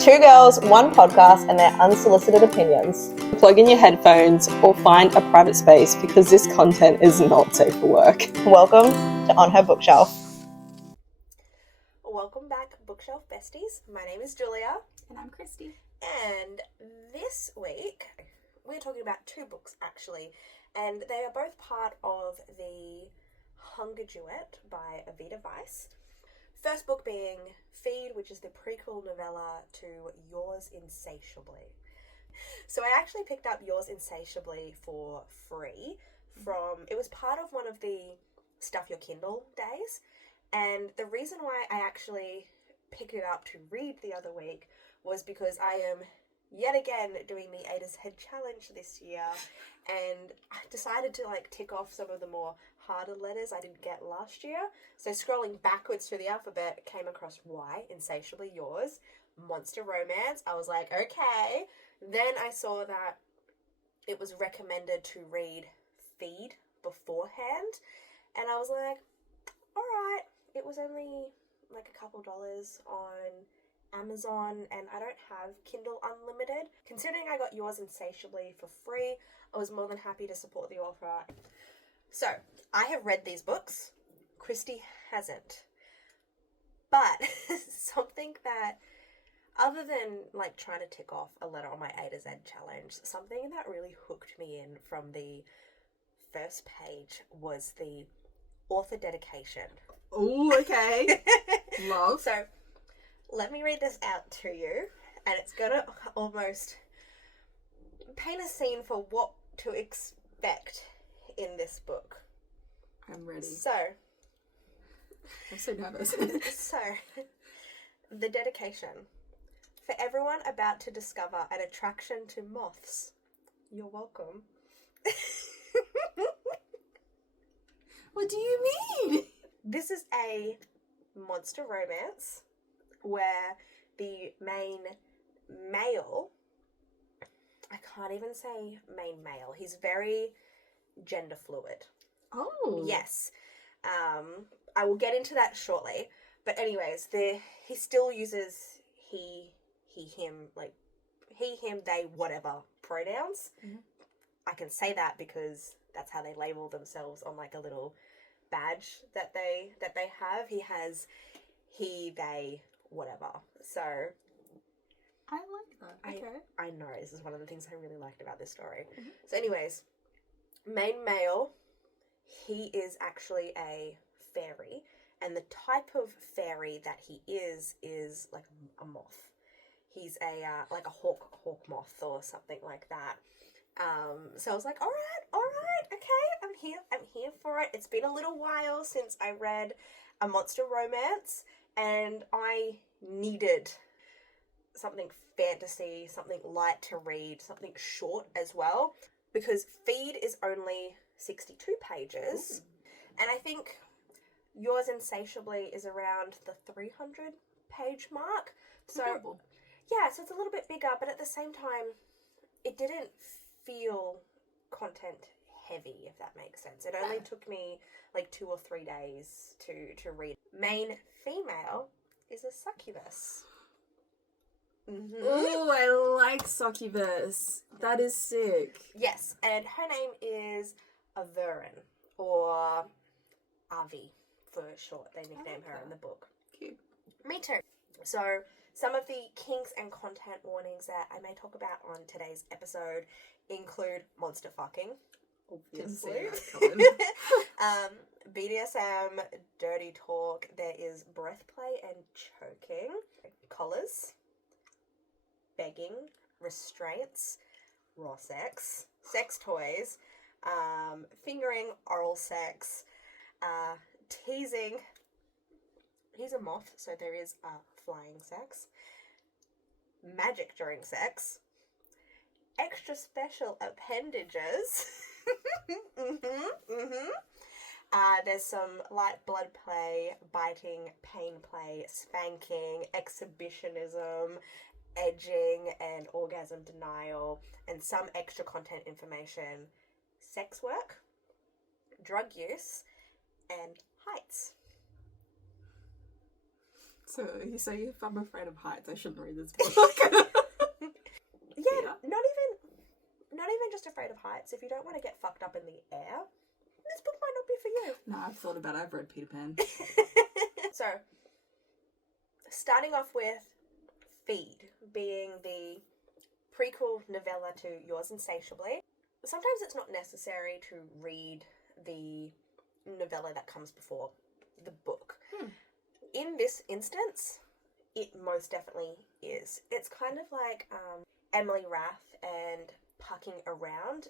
Two girls, one podcast, and their unsolicited opinions. Plug in your headphones or find a private space because this content is not safe for work. Welcome to On Her Bookshelf. Welcome back, Bookshelf Besties. My name is Julia. And I'm Kristie. And this week, we're talking about two books, actually. And they are both part of the Hunger Duet by Aveda Vice. First book being Feed, which is the prequel novella to Yours Insatiably. So I actually picked up Yours Insatiably for free it was part of one of the Stuff Your Kindle days. And the reason why I actually picked it up to read the other week was because I am yet again doing the A to Z challenge this year, and I decided to tick off some of the more harder letters I didn't get last year. So scrolling backwards through the alphabet, came across Y, Insatiably Yours, Monster Romance. I was like, okay. Then I saw that it was recommended to read Feed beforehand, and I was like, alright. It was only like a couple dollars on Amazon, and I don't have Kindle Unlimited. Considering I got Yours Insatiably for free, I was more than happy to support the author. So, I have read these books. Kristie hasn't. But something that, other than trying to tick off a letter on my A to Z challenge, something that really hooked me in from the first page was the author dedication. Oh, okay. Love. So, let me read this out to you, and it's gonna almost paint a scene for what to expect in this book. I'm ready. So, I'm so nervous. The dedication. For everyone about to discover an attraction to moths, you're welcome. What do you mean? This is a monster romance where the main male, I can't even say main male, he's very gender fluid. Oh. Yes. I will get into that shortly. But anyways, he still uses he, him, he, him, they, whatever pronouns. Mm-hmm. I can say that because that's how they label themselves on a little badge that they have. He has he, they, whatever. So I like that. Okay. I know, this is one of the things I really liked about this story. Mm-hmm. So anyways, main male, he is actually a fairy, and the type of fairy that he is like a moth. He's a hawk moth or something like that. So I was like, all right, okay, I'm here for it. It's been a little while since I read a monster romance, and I needed something fantasy, something light to read, something short as well, because Feed is only 62 pages. Ooh. And I think Yours Insatiably is around the 300 page mark. So yeah, so it's a little bit bigger, but at the same time, it didn't feel content heavy, if that makes sense. It only took me 2 or 3 days to read. Main female is a succubus. Mm-hmm. Oh, I like succubus. That is sick. Yes, and her name is Averin, or Avi for short. They nickname her in the book. Cute. Me too. So, some of the kinks and content warnings that I may talk about on today's episode include monster fucking. Obviously. BDSM, dirty talk, there is breath play and choking, collars, begging, restraints, raw sex, sex toys, fingering, oral sex, teasing. He's a moth, so there is flying sex, magic during sex, extra special appendages. There's some light blood play, biting, pain play, spanking, exhibitionism, edging, and orgasm denial, and some extra content information, sex work, drug use, and heights. So you say if I'm afraid of heights, I shouldn't read this book. Yeah, not even just afraid of heights. If you don't want to get fucked up in the air, this book might not be for you. No, I've thought about it. I've read Peter Pan. So, starting off with Feed, being the prequel novella to Yours Insatiably. Sometimes it's not necessary to read the novella that comes before the book. In this instance, it most definitely is. It's kind of like Emily Rath and Pucking Around.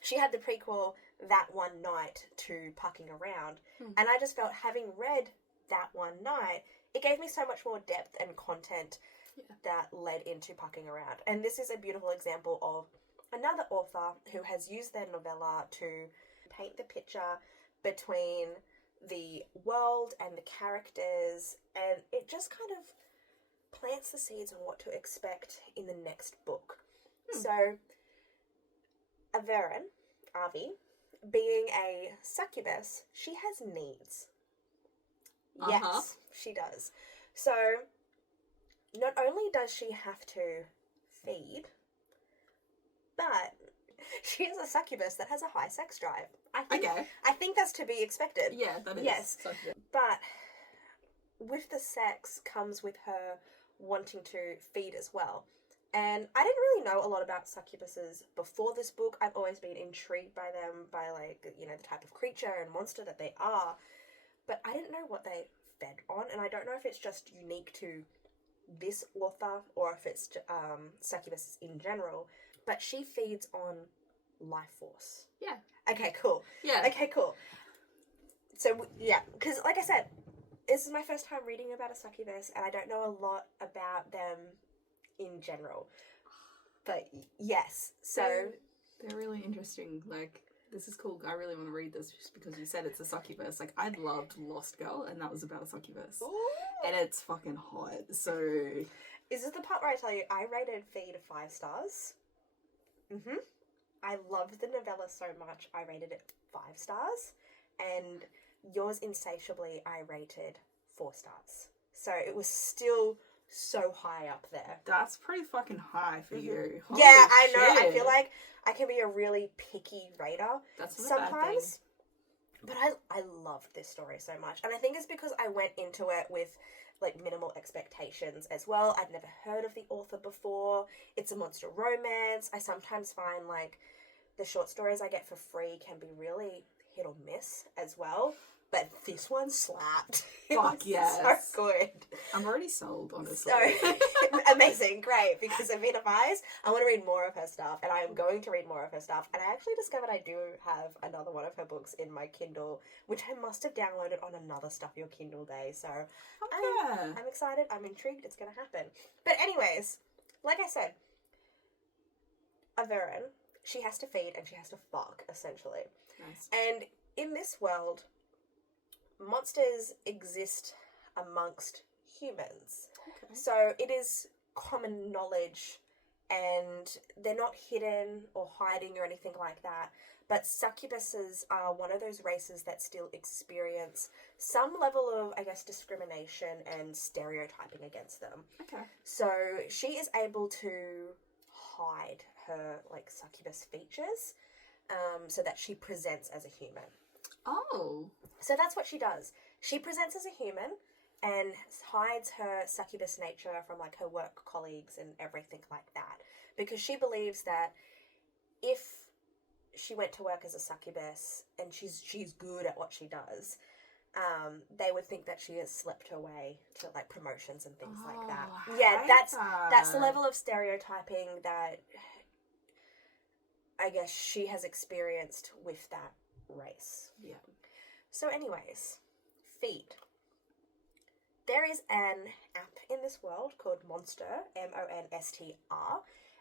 She had the prequel That One Night to Pucking Around, and I just felt, having read That One Night, it gave me so much more depth and content that led into Pucking Around. And this is a beautiful example of another author who has used their novella to paint the picture between the world and the characters, and it just kind of plants the seeds on what to expect in the next book. So, Averin, Avi, being a succubus, she has needs. Yes, she does. So, not only does she have to feed, but she is a succubus that has a high sex drive. I think that's to be expected. Yeah, that is. Yes. But with the sex comes with her wanting to feed as well. And I didn't really know a lot about succubuses before this book. I've always been intrigued by them, by, like, you know, the type of creature and monster that they are. But I didn't know what they fed on, and I don't know if it's just unique to this author or if it's succubuses in general. But she feeds on life force. Yeah. Okay, cool. Yeah. Okay, cool. So, yeah, because, like I said, this is my first time reading about a succubus, and I don't know a lot about them in general. But, yes, so... They're really interesting. Like, this is cool. I really want to read this just because you said it's a succubus. Like, I loved Lost Girl, and that was about a succubus. Ooh. And it's fucking hot, so... Is this the part where I tell you I rated Feed 5 stars? I loved the novella so much, I rated it 5 stars. And Yours Insatiably, I rated 4 stars. So it was still so high up there. That's pretty fucking high for you. Holy yeah, I know. shit. I feel like I can be a really picky rater That's not sometimes. But I loved this story so much. And I think it's because I went into it with, like, minimal expectations as well. I'd never heard of the author before. It's a monster romance. I sometimes find, like, the short stories I get for free can be really hit or miss as well. But this one slapped. Fuck yes. So good. I'm already sold, honestly. So, amazing, great. Because Aveda Vice, I want to read more of her stuff, and I am going to read more of her stuff. And I actually discovered I do have another one of her books in my Kindle, which I must have downloaded on another Stuff Your Kindle day. So, I'm excited, I'm intrigued, it's going to happen. But anyways, like I said, Averin, she has to feed and she has to fuck, essentially. Nice. And in this world, monsters exist amongst humans. Okay. So it is common knowledge, and they're not hidden or hiding or anything like that. But succubuses are one of those races that still experience some level of, I guess, discrimination and stereotyping against them. Okay. So she is able to hide her, like, succubus features, so that she presents as a human. Oh. So that's what she does. She presents as a human and hides her succubus nature from, like, her work colleagues and everything like that. Because she believes that if she went to work as a succubus and she's good at what she does, they would think that she has slipped her way to, like, promotions and things like that. Yeah, that's the level of stereotyping that I guess she has experienced with that race. Yeah. So anyways, Feed. There is an app in this world called Monster, Monstr,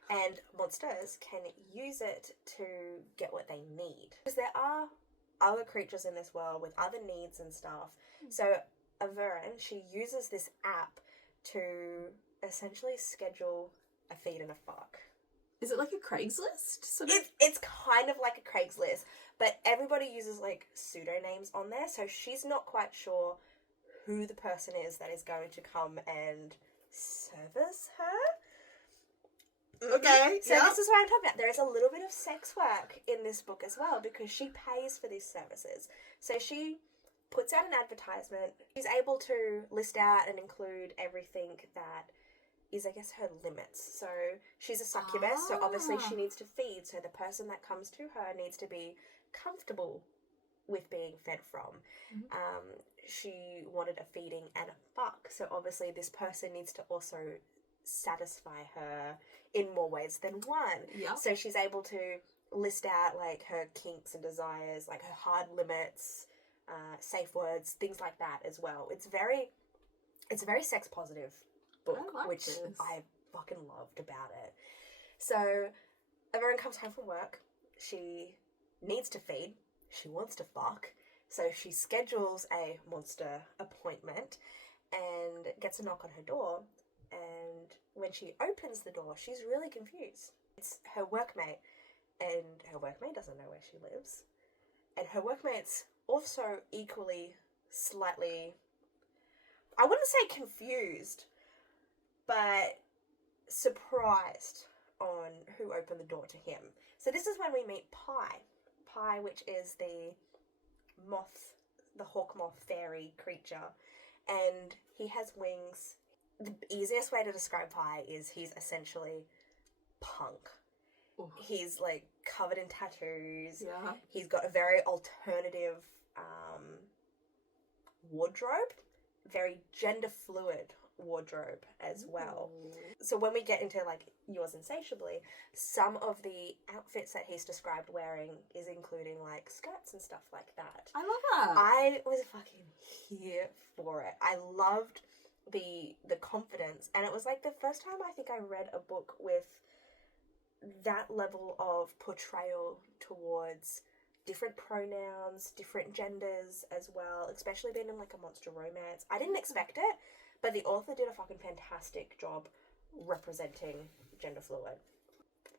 and monsters can use it to get what they need. Because there are other creatures in this world with other needs and stuff. So Averin, she uses this app to essentially schedule a feed and a fuck. Is it like a Craigslist? It's kind of like a Craigslist, but everybody uses, like, pseudonyms on there, so she's not quite sure who the person is that is going to come and service her. Okay, So yep. this is what I'm talking about. There is a little bit of sex work in this book as well, because she pays for these services. So she puts out an advertisement. She's able to list out and include everything that is, I guess, her limits. So she's a succubus, so obviously she needs to feed. So the person that comes to her needs to be comfortable with being fed from. She wanted a feeding and a fuck. So obviously this person needs to also satisfy her in more ways than one. Yep. So she's able to list out like her kinks and desires, like her hard limits, safe words, things like that as well. It's a very sex positive book, which I fucking loved about it. So everyone comes home from work. She needs to feed. She wants to fuck. So she schedules a monster appointment and gets a knock on her door. And when she opens the door, she's really confused. It's her workmate, and her workmate doesn't know where she lives. And her workmate's also equally slightly, I wouldn't say confused, but surprised on who opened the door to him. So this is when we meet Pi, which is the hawk moth fairy creature, and he has wings. The easiest way to describe Pi is he's essentially punk. Ooh. He's like covered in tattoos. Yeah. He's got a very alternative wardrobe, very gender fluid wardrobe as well. Ooh. So when we get into like Yours Insatiably, some of the outfits that he's described wearing is including like skirts and stuff like that. I love that. I was fucking here for it. I loved the confidence, and it was like the first time I think I read a book with that level of portrayal towards different pronouns, different genders as well, especially being in like a monster romance. I didn't expect it, but the author did a fucking fantastic job representing gender fluid.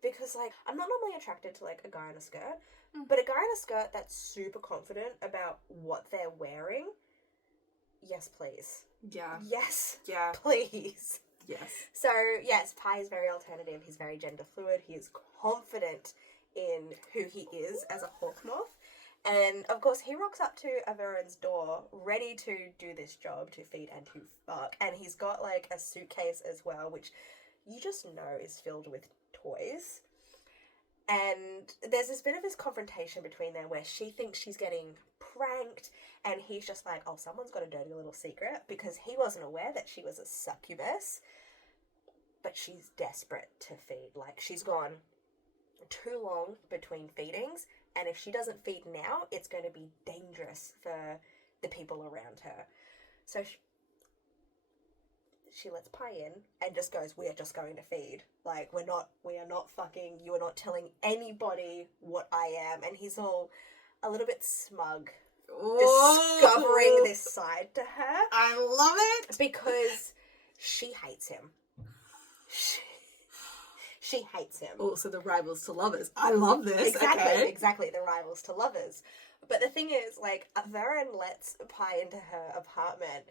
Because like, I'm not normally attracted to like a guy in a skirt, but a guy in a skirt that's super confident about what they're wearing, yes please. Yeah. Yes. Yeah. Please. Yes. So, yes, Pi is very alternative. He's very gender fluid. He is confident in who he is as a hawk moth. And, of course, he rocks up to Averon's door ready to do this job, to feed and to fuck. And he's got, like, a suitcase as well, which you just know is filled with toys. And there's this bit of this confrontation between them where she thinks she's getting pranked, and he's just like, oh, someone's got a dirty little secret, because he wasn't aware that she was a succubus. But she's desperate to feed. Like, she's gone too long between feedings, and if she doesn't feed now, it's going to be dangerous for the people around her. So she lets Pi in and just goes, we are just going to feed. Like, we are not fucking, you are not telling anybody what I am. And he's all a little bit smug, discovering this side to her. I love it! Because she hates him. She hates him. Oh, so the rivals to lovers. I love this. Exactly, the rivals to lovers. But the thing is, like, Averon lets Pi into her apartment,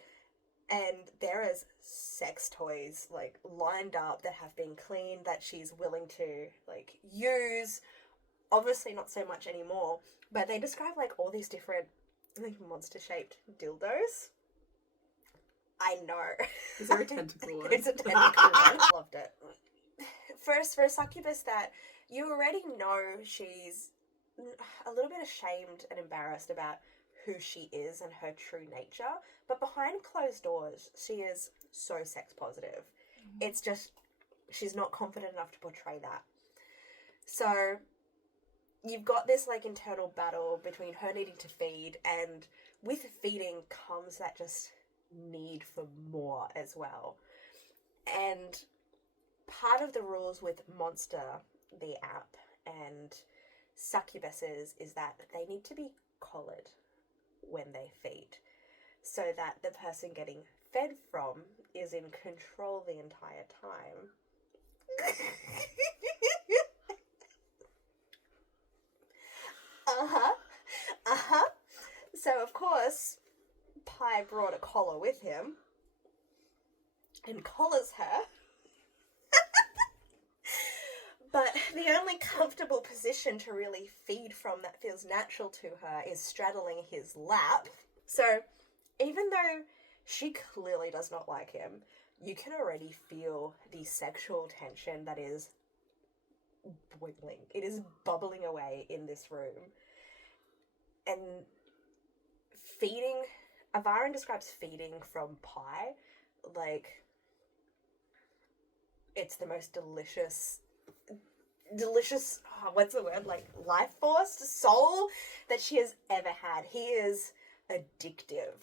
and there is sex toys, like, lined up that have been cleaned that she's willing to, like, use. Obviously not so much anymore, but they describe, like, all these different, like, monster-shaped dildos. I know. Is there a tentacle one? It's a tentacle one. Loved it. For a succubus that you already know she's a little bit ashamed and embarrassed about who she is and her true nature, but behind closed doors, she is so sex positive. Mm-hmm. It's just, she's not confident enough to portray that. So you've got this like internal battle between her needing to feed, and with feeding comes that just need for more as well. And part of the rules with Monster, the app, and succubuses is that they need to be collared when they feed, so that the person getting fed from is in control the entire time. So of course, Pi brought a collar floor with him and collars her. But the only comfortable position to really feed from that feels natural to her is straddling his lap. So even though she clearly does not like him, you can already feel the sexual tension that is boiling. It is bubbling away in this room. And feeding, Avarin describes feeding from pie like it's the most delicious, what's the word, like life force, soul that she has ever had. He is addictive.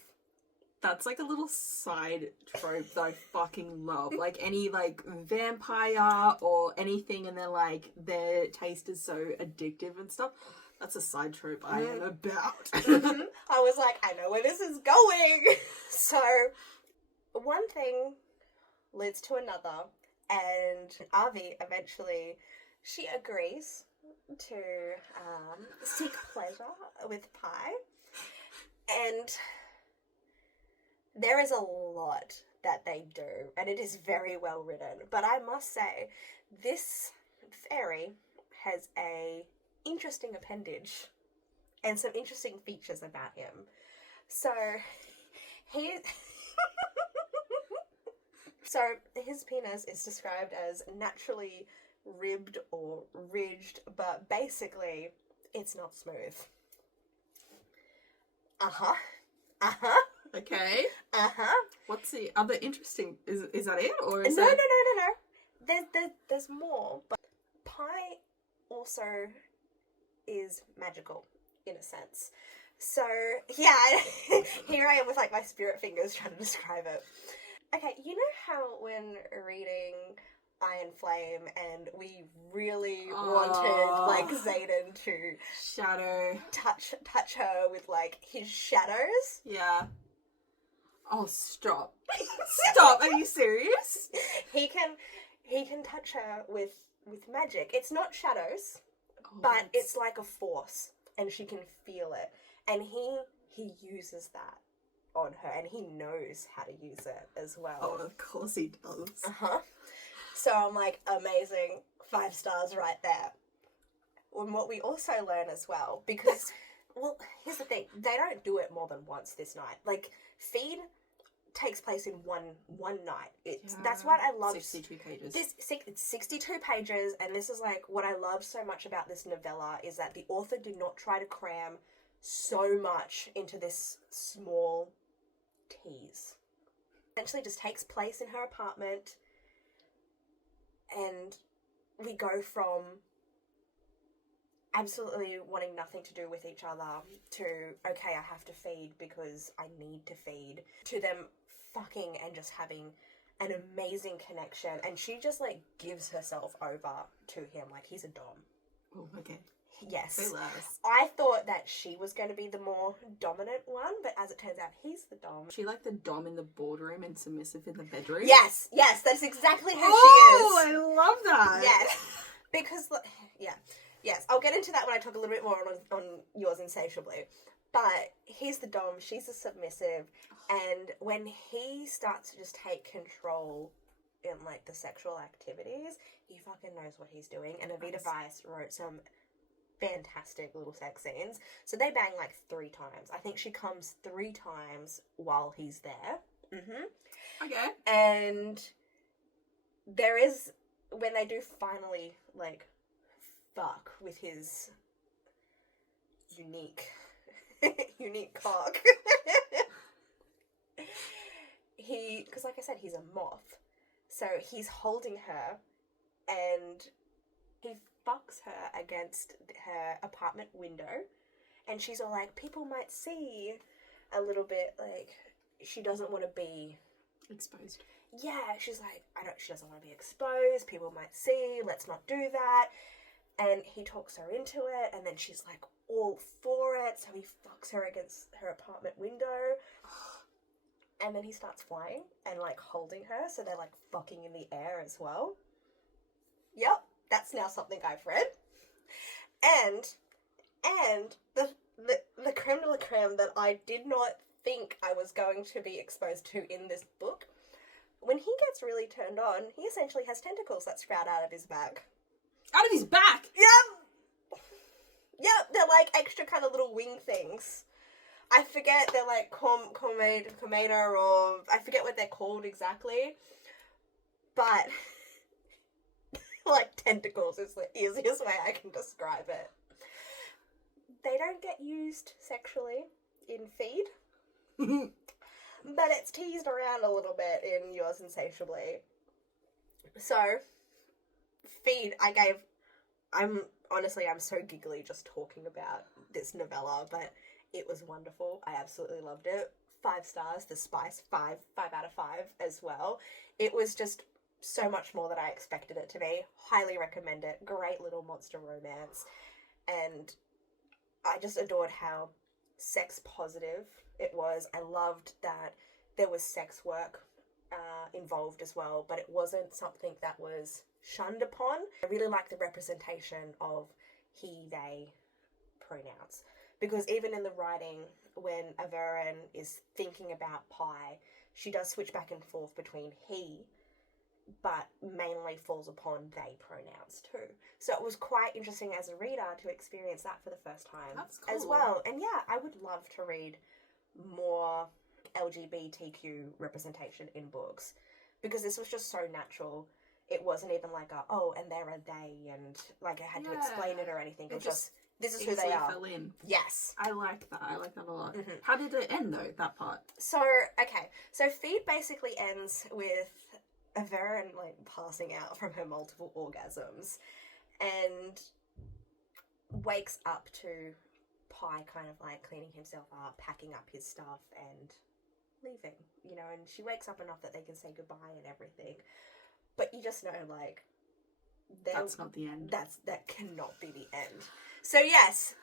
That's like a little side trope that I fucking love. Like any like vampire or anything, and they're like, their taste is so addictive and stuff. That's a side trope I am about. I was like, I know where this is going. So one thing leads to another, and Avi eventually, she agrees to seek pleasure with Pi. And there is a lot that they do, and it is very well written. But I must say, this fairy has a interesting appendage and some interesting features about him. So his penis is described as naturally ribbed or ridged, but basically it's not smooth. Okay. What's the other interesting? Is that it, or is No. that... There's more, but Pi also is magical in a sense. So yeah, here I am with like my spirit fingers trying to describe it. Okay, you know how when reading Iron Flame and we really wanted like Xaden to shadow touch her with like his shadows? Yeah. Oh, stop. Stop, are you serious? He can touch her with magic. It's not shadows, but it's like a force, and she can feel it. And he uses that on her, and he knows how to use it as well. Oh, of course he does. So I'm like, amazing, 5 stars right there. And what we also learn as well, because, well, here's the thing, they don't do it more than once this night. Like, feed takes place in one night. That's what I love. 62 pages. It's 62 pages, and this is like what I love so much about this novella is that the author did not try to cram so much into this small tease. Essentially just takes place in her apartment, and we go from absolutely wanting nothing to do with each other to, okay, I have to feed because I need to feed, to them fucking and just having an amazing connection. And she just like gives herself over to him like he's a dom. Oh, okay. Yes. Say less. I thought that she was going to be the more dominant one, but as it turns out, he's the dom. She like the dom in the boardroom and submissive in the bedroom? Yes, that's exactly who she is. Oh, I love that. Yes. Because, yes, I'll get into that when I talk a little bit more on yours Insatiably. But he's the dom, she's the submissive, and when he starts to just take control in, like, the sexual activities, he fucking knows what he's doing, and Aveda Vice wrote some fantastic little sex scenes. So they bang like 3 times. I think she comes 3 times while he's there. Okay. And there is, when they do finally like fuck with his unique cock, because like I said, he's a moth, so he's holding her and he fucks her against her apartment window, and she's all like, people might see a little bit, like, she doesn't want to be exposed. Yeah, she's like, she doesn't want to be exposed, people might see, let's not do that. And he talks her into it, and then she's like all for it, so he fucks her against her apartment window. And then he starts flying and like holding her, so they're like fucking in the air as well. Yep. That's now something I've read. And the creme de la creme that I did not think I was going to be exposed to in this book. When he gets really turned on, he essentially has tentacles that sprout out of his back. Out of his back? Yep! Yep, they're like extra kind of little wing things. I forget, they're like cometa, or I forget what they're called exactly. But, like, tentacles is the easiest way I can describe it. They don't get used sexually in Feed. But it's teased around a little bit in Yours Insatiably. So, Feed, I'm so giggly just talking about this novella, but it was wonderful. I absolutely loved it. 5 stars, the spice, 5 out of 5 as well. It was just so much more than I expected it to be. Highly recommend it. Great little monster romance. And I just adored how sex positive it was. I loved that there was sex work involved as well, but it wasn't something that was shunned upon. I really like the representation of he, they pronouns, because even in the writing, when Averin is thinking about Pi, she does switch back and forth between he, but mainly falls upon they pronouns too. So it was quite interesting as a reader to experience that for the first time. That's cool. As well. And yeah, I would love to read more LGBTQ representation in books, because this was just so natural. It wasn't even like and they're a they, and like I had to explain it or anything. It was just, this is who they are. Fell in. Yes. I like that. I like that a lot. Mm-hmm. How did it end though, that part? So Feed basically ends with Averin like passing out from her multiple orgasms and wakes up to Pi kind of like cleaning himself up, packing up his stuff and leaving, and she wakes up enough that they can say goodbye and everything. But you just know, like, that's not the end. That cannot be the end. So yes,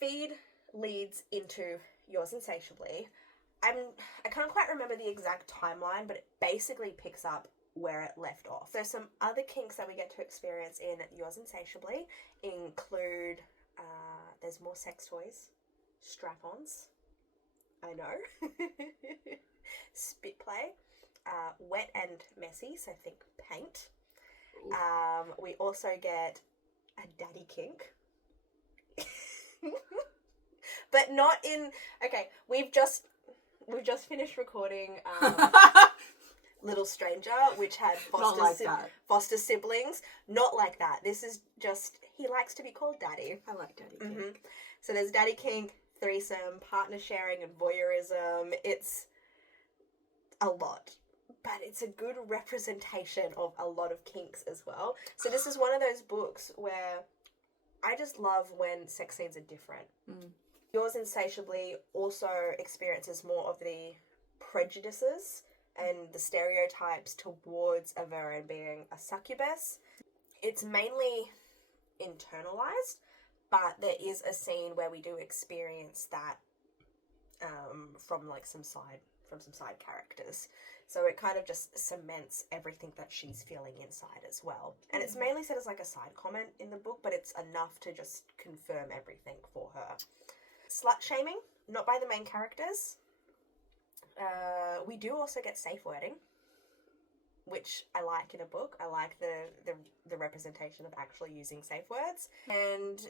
Feed leads into Yours Insatiably. I can't quite remember the exact timeline, but it basically picks up where it left off. So some other kinks that we get to experience in Yours Insatiably include, there's more sex toys, strap-ons, I know, spit play, wet and messy, so think paint. We also get a daddy kink. But not in, okay, we've just finished recording Little Stranger, which had foster siblings. Not like that. This is just, he likes to be called daddy. I like daddy kink. So there's daddy kink, threesome, partner sharing, and voyeurism. It's a lot, but it's a good representation of a lot of kinks as well. So this is one of those books where I just love when sex scenes are different. Yours Insatiably also experiences more of the prejudices and the stereotypes towards Averin being a succubus. It's mainly internalized, but there is a scene where we do experience that from some side characters. So it kind of just cements everything that she's feeling inside as well. And it's mainly said as like a side comment in the book, but it's enough to just confirm everything for her. Slut shaming, not by the main characters. We do also get safe wording, which I like in a book. I like the representation of actually using safe words. And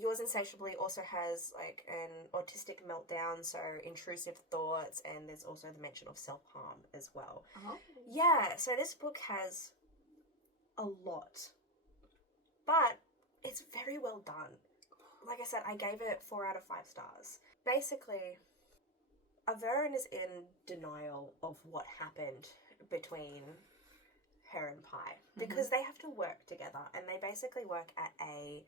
Yours Insatiably also has like an autistic meltdown, so intrusive thoughts, and there's also the mention of self-harm as well. Yeah, so this book has a lot, but it's very well done. Like I said, I gave it 4 out of 5 stars. Basically, Averin is in denial of what happened between her and Pi, because they have to work together, and they basically work at an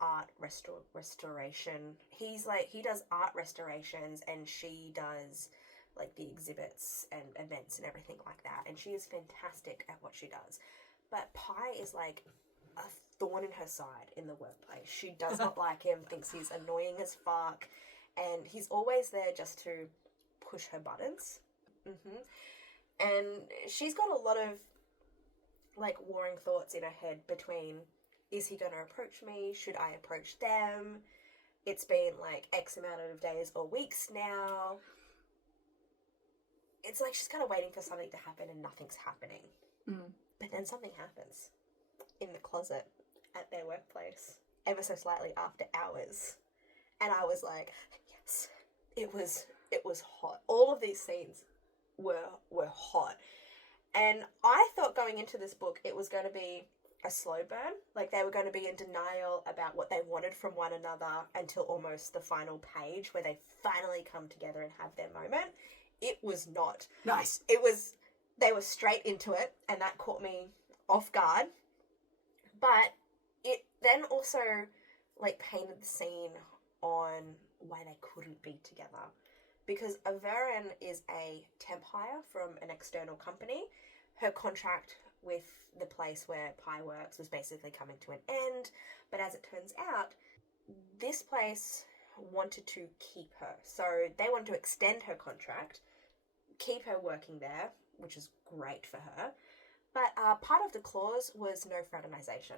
art restoration. He does art restorations, and she does like the exhibits and events and everything like that, and she is fantastic at what she does. But Pi is like a thorn in her side in the workplace. She does not like him, thinks he's annoying as fuck, and he's always there just to push her buttons. And she's got a lot of like warring thoughts in her head between, is he going to approach me? Should I approach them? it's been like X amount of days or weeks now. It's like she's kind of waiting for something to happen and nothing's happening. But then something happens in the closet at their workplace, ever so slightly after hours. And I was like, yes, it was hot. All of these scenes were hot. And I thought going into this book it was going to be a slow burn. Like they were going to be in denial about what they wanted from one another until almost the final page where they finally come together and have their moment. It was not. Nice. They were straight into it, and that caught me off guard. But it then also like painted the scene on why they couldn't be together. Because Averin is a temp hire from an external company. Her contract with the place where Pi works was basically coming to an end. But as it turns out, this place wanted to keep her. So they wanted to extend her contract, keep her working there, which is great for her. But part of the clause was no fraternization.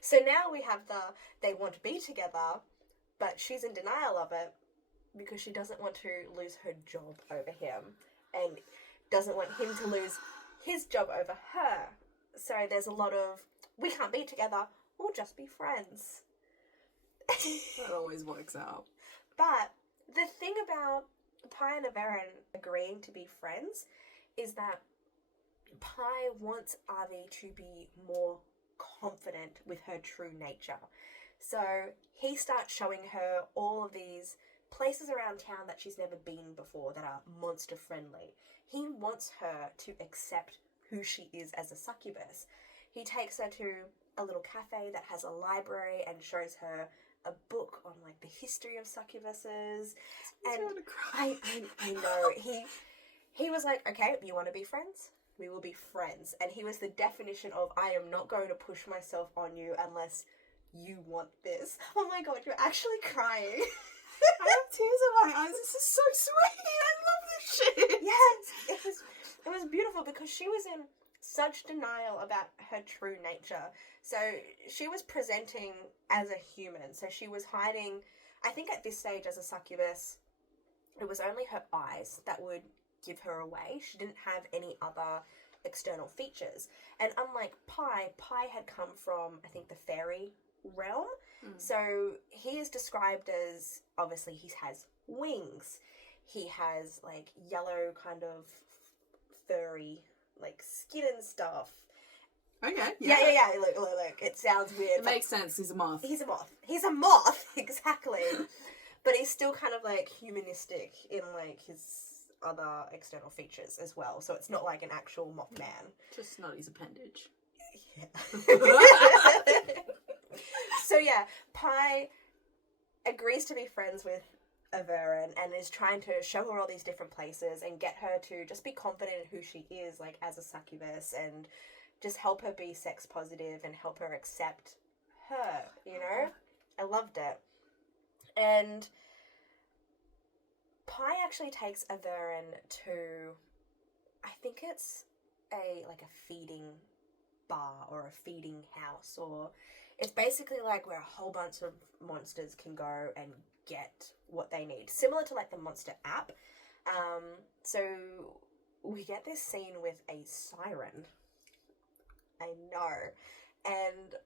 So now we have they want to be together, but she's in denial of it because she doesn't want to lose her job over him and doesn't want him to lose his job over her. So there's a lot of, we can't be together, we'll just be friends. That always works out. But the thing about Pi and Averin agreeing to be friends is that Pi wants Avi to be more confident with her true nature. So he starts showing her all of these places around town that she's never been before that are monster friendly. He wants her to accept who she is as a succubus. He takes her to a little cafe that has a library and shows her a book on like the history of succubuses. And I know he was like, okay, you want to be friends? We will be friends. And he was the definition of, I am not going to push myself on you unless you want this. Oh my god, you're actually crying. I have tears in my eyes. This is so sweet. I love this shit. Yes, it was beautiful because she was in such denial about her true nature. So she was presenting as a human. So she was hiding, I think at this stage as a succubus, it was only her eyes that would give her away. She didn't have any other external features. And unlike Pi had come from, I think, the fairy realm. So he is described as, obviously he has wings. He has like yellow kind of furry like skin and stuff. Okay. Yeah. Look. It sounds weird. It makes sense. He's a moth. He's a moth, exactly. But he's still kind of like humanistic in like his other external features as well. So it's not like an actual Mothman. Just not his appendage. Yeah. So yeah, Pi agrees to be friends with Averin and is trying to show her all these different places and get her to just be confident in who she is, like as a succubus, and just help her be sex positive and help her accept her, you know? I loved it. And Pi actually takes Averin to, I think it's a feeding bar or a feeding house, or it's basically like where a whole bunch of monsters can go and get what they need. Similar to like the Monster app. So we get this scene with a siren. I know. And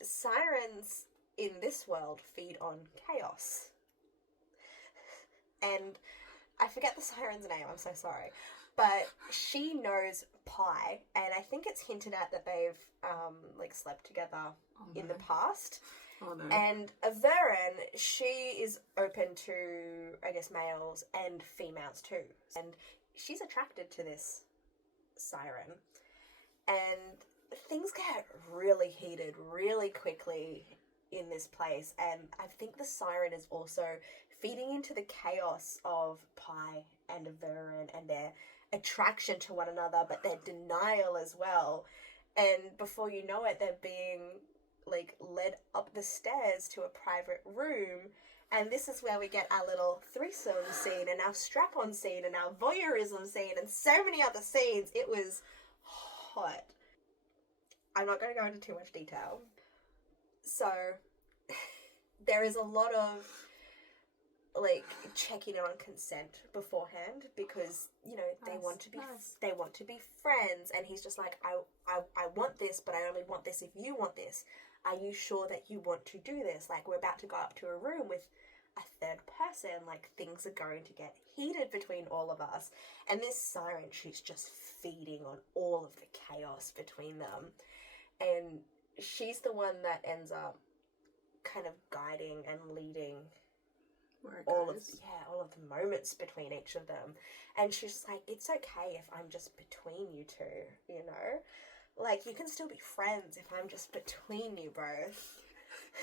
sirens in this world feed on chaos. And I forget the siren's name, I'm so sorry. But she knows Pi, and I think it's hinted at that they've slept together in the past. Oh no. And Averin, she is open to, I guess, males and females too. And she's attracted to this siren. And things get really heated really quickly in this place. And I think the siren is also feeding into the chaos of Pi and Averin and their attraction to one another, but their denial as well. And before you know it, they're being led up the stairs to a private room, and this is where we get our little threesome scene and our strap-on scene and our voyeurism scene and so many other scenes. It was hot. I'm not going to go into too much detail. So there is a lot of like checking on consent beforehand because they want to be they want to be friends, and he's just like, I want this, but I only want this if you want this. Are you sure that you want to do this? Like, we're about to go up to a room with a third person, like things are going to get heated between all of us. And this siren, she's just feeding on all of the chaos between them, and she's the one that ends up kind of guiding and leading all of the moments between each of them. And she's like, it's okay if I'm just between you two, like, you can still be friends if I'm just between you both.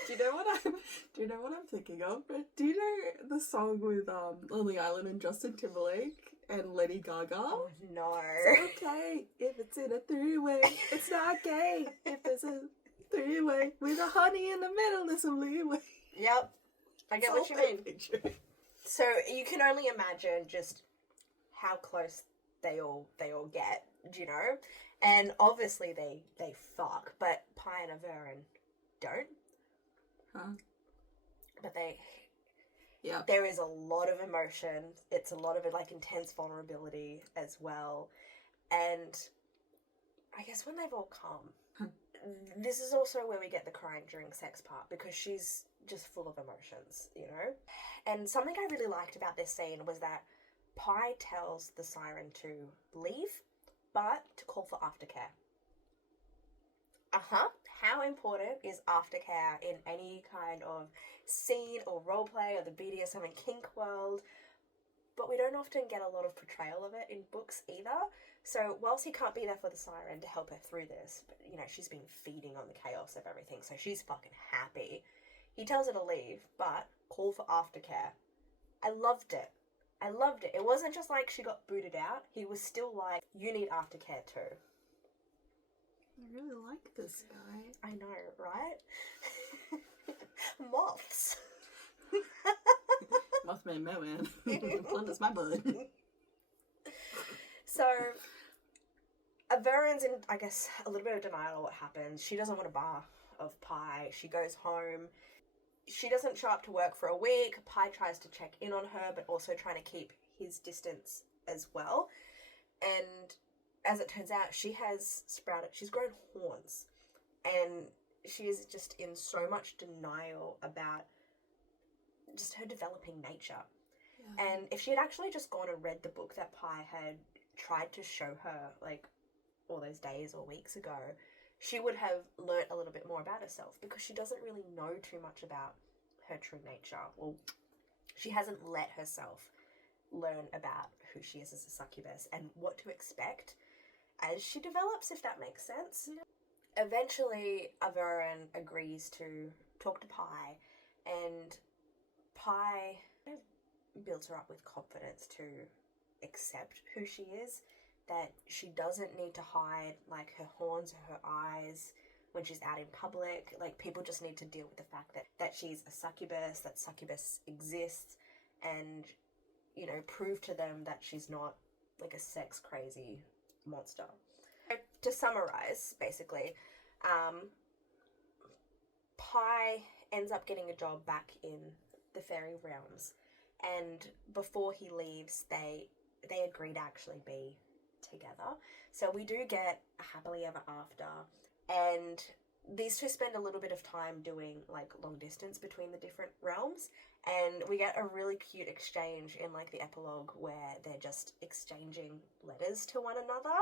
Do you know what I'm thinking of? Do you know the song with Lonely Island and Justin Timberlake and Lady Gaga? Oh no. It's okay if it's in a three-way. It's not gay if it's a three-way with a honey in the middle and some leeway. Yep. I get what you mean. So you can only imagine just how close they all get, and obviously they fuck, but Pi and Averin don't. Huh? But yeah, there is a lot of emotion. It's a lot of like intense vulnerability as well, and I guess when they've all come, this is also where we get the crying during sex part, because she's just full of emotions, And something I really liked about this scene was that Pi tells the siren to leave, but to call for aftercare. How important is aftercare in any kind of scene or roleplay or the BDSM and kink world? But we don't often get a lot of portrayal of it in books either. So whilst he can't be there for the siren to help her through this, but she's been feeding on the chaos of everything, so she's fucking happy. He tells her to leave, but call for aftercare. I loved it. It wasn't just like she got booted out. He was still like, you need aftercare too. I really like this guy. I know, right? Moths. Mothman Moan. Plunders my blood. So, Averin's in, I guess, a little bit of denial of what happens. She doesn't want a bar of Pi. She goes home. She doesn't show up to work for a week. Pi tries to check in on her, but also trying to keep his distance as well. And as it turns out, she's grown horns. And she is just in so much denial about just her developing nature. Yeah. And if she had actually just gone and read the book that Pi had tried to show her, like, all those days or weeks ago, she would have learnt a little bit more about herself, because she doesn't really know too much about her true nature. Well, she hasn't let herself learn about who she is as a succubus and what to expect as she develops, if that makes sense. Yeah. Eventually, Averin agrees to talk to Pi, and Pi builds her up with confidence to accept who she is, that she doesn't need to hide, like, her horns or her eyes when she's out in public. Like, people just need to deal with the fact that she's a succubus, that succubus exists, and, prove to them that she's not, like, a sex-crazy monster. To summarize, basically, Pi ends up getting a job back in the fairy realms, and before he leaves, they agree to actually be together. So we do get a happily ever after, and these two spend a little bit of time doing, like, long distance between the different realms, and we get a really cute exchange in, like, the epilogue where they're just exchanging letters to one another.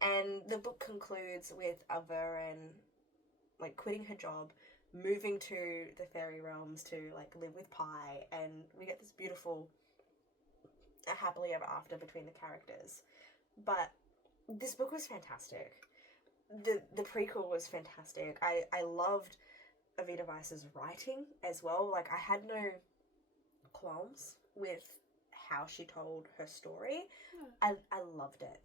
And the book concludes with Averin, like, quitting her job, moving to the fairy realms to, like, live with Pi, and we get this beautiful happily ever after between the characters. But this book was fantastic. The prequel was fantastic. I loved Aveda Vice's writing as well. Like, I had no qualms with how she told her story. Yeah. I loved it.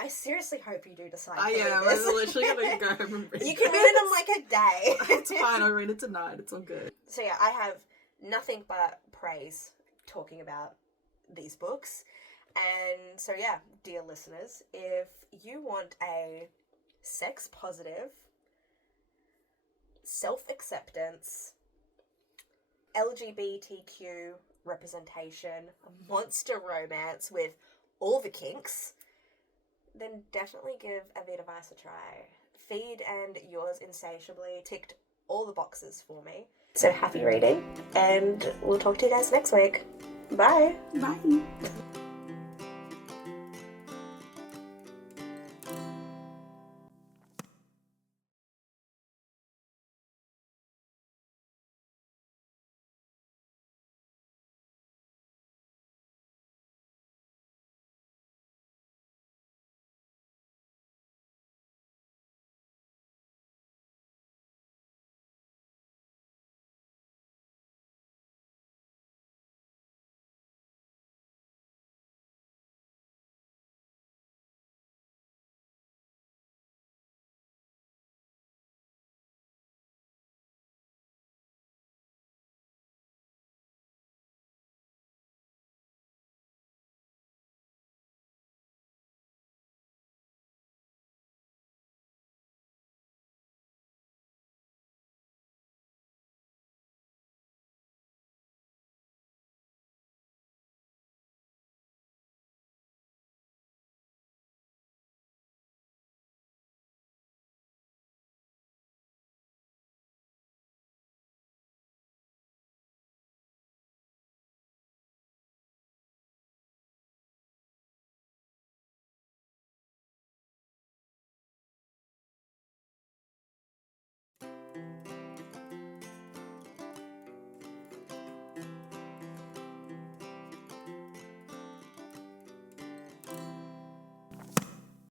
I seriously hope you do decide to read this. I was literally going to go home and read You can read it in like a day. It's fine, I'll read it tonight. It's all good. So yeah, I have nothing but praise talking about these books. And so yeah, dear listeners, if you want a sex-positive, self-acceptance, LGBTQ representation, monster romance with all the kinks, then definitely give Aveda Vice a try. Feed and Yours Insatiably ticked all the boxes for me. So happy reading, and we'll talk to you guys next week. Bye! Bye!